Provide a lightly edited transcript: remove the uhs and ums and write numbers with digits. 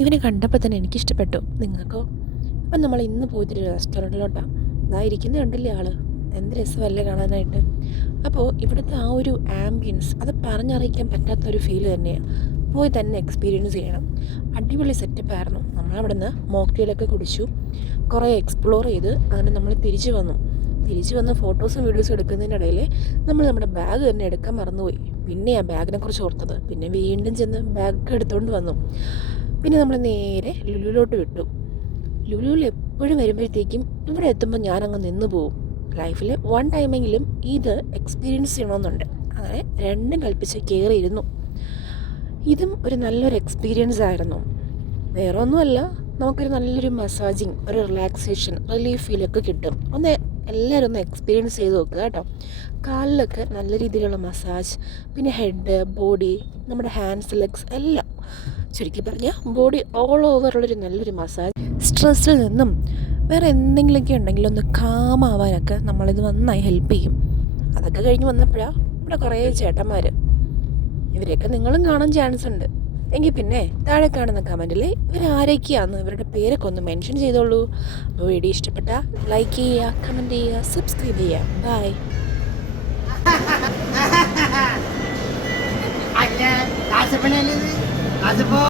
ഇവനെ കണ്ടപ്പോൾ തന്നെ എനിക്കിഷ്ടപ്പെട്ടു. നിങ്ങൾക്കോ? അപ്പം നമ്മൾ ഇന്ന് പോയിട്ടൊരു റെസ്റ്റോറൻറ്റിലോട്ടാണ്. ഇതാ ഇരിക്കുന്നത് കണ്ടില്ലേ ആൾ, എന്ത് രസമല്ലേ കാണാനായിട്ട്. അപ്പോൾ ഇവിടുത്തെ ആ ഒരു ആംബിയൻസ് അത് പറഞ്ഞറിയിക്കാൻ പറ്റാത്തൊരു ഫീല് തന്നെയാണ്. പോയി തന്നെ എക്സ്പീരിയൻസ് ചെയ്യണം. അടിപൊളി സെറ്റപ്പായിരുന്നു. നമ്മളവിടെ നിന്ന് മോക്ടെയിലൊക്കെ കുടിച്ചു, കുറേ എക്സ്പ്ലോർ ചെയ്ത് അങ്ങനെ നമ്മൾ തിരിച്ചു വന്ന് ഫോട്ടോസും വീഡിയോസും എടുക്കുന്നതിനിടയിൽ നമ്മൾ നമ്മുടെ ബാഗ് തന്നെ എടുക്കാൻ മറന്നുപോയി. പിന്നെ ആ ബാഗിനെ കുറിച്ച് ഓർത്തത്. പിന്നെ വീണ്ടും ചെന്ന് ബാഗ് എടുത്തുകൊണ്ട് വന്നു. പിന്നെ നമ്മൾ നേരെ ലുലുവിലോട്ട് വിട്ടു. ലുലുവിൽ എപ്പോഴും വരുമ്പോഴത്തേക്കും ഇവിടെ എത്തുമ്പോൾ ഞാനങ്ങ് നിന്ന് പോവും. ലൈഫിൽ വൺ ടൈമെങ്കിലും ഇത് എക്സ്പീരിയൻസ് ചെയ്യണമെന്നുണ്ട്. അങ്ങനെ രണ്ടും കൽപ്പിച്ച് കയറിയിരുന്നു. ഇതും ഒരു നല്ലൊരു എക്സ്പീരിയൻസ് ആയിരുന്നു. വേറെ ഒന്നുമല്ല, നമുക്കൊരു നല്ലൊരു മസാജിങ്, ഒരു റിലാക്സേഷൻ, റിലീഫ് ഫീലൊക്കെ കിട്ടും. എല്ലാവരും ഒന്ന് എക്സ്പീരിയൻസ് ചെയ്ത് നോക്കുക കേട്ടോ. കാലിലൊക്കെ നല്ല രീതിയിലുള്ള മസാജ്, പിന്നെ ഹെഡ്, ബോഡി, നമ്മുടെ ഹാൻഡ്സ്, ലെഗ്സ് എല്ലാം, ചുരുക്കി പറഞ്ഞാൽ ബോഡി ഓൾ ഓവറുള്ളൊരു നല്ലൊരു മസാജ്. സ്ട്രെസ്സിൽ നിന്നും വേറെ എന്തെങ്കിലുമൊക്കെ ഉണ്ടെങ്കിൽ ഒന്ന് കാമാവാനൊക്കെ നമ്മളിത് നന്നായി ഹെൽപ്പ് ചെയ്യും. അതൊക്കെ കഴിഞ്ഞ് വന്നപ്പോഴാണ് ഇവിടെ കുറേ ചേട്ടന്മാർ. ഇവരെയൊക്കെ നിങ്ങളും കാണാൻ ചാൻസ് ഉണ്ട്. എങ്കിൽ പിന്നെ താഴെ കാണുന്ന കമൻറ്റിൽ ഇവരാരൊക്കെയാണെന്ന് ഇവരുടെ പേരൊക്കെ ഒന്ന് മെൻഷൻ ചെയ്തോളൂ. അപ്പോൾ വീഡിയോ ഇഷ്ടപ്പെട്ടാൽ ലൈക്ക് ചെയ്യുക, കമൻറ്റ് ചെയ്യുക, സബ്സ്ക്രൈബ് ചെയ്യുക. ബൈ.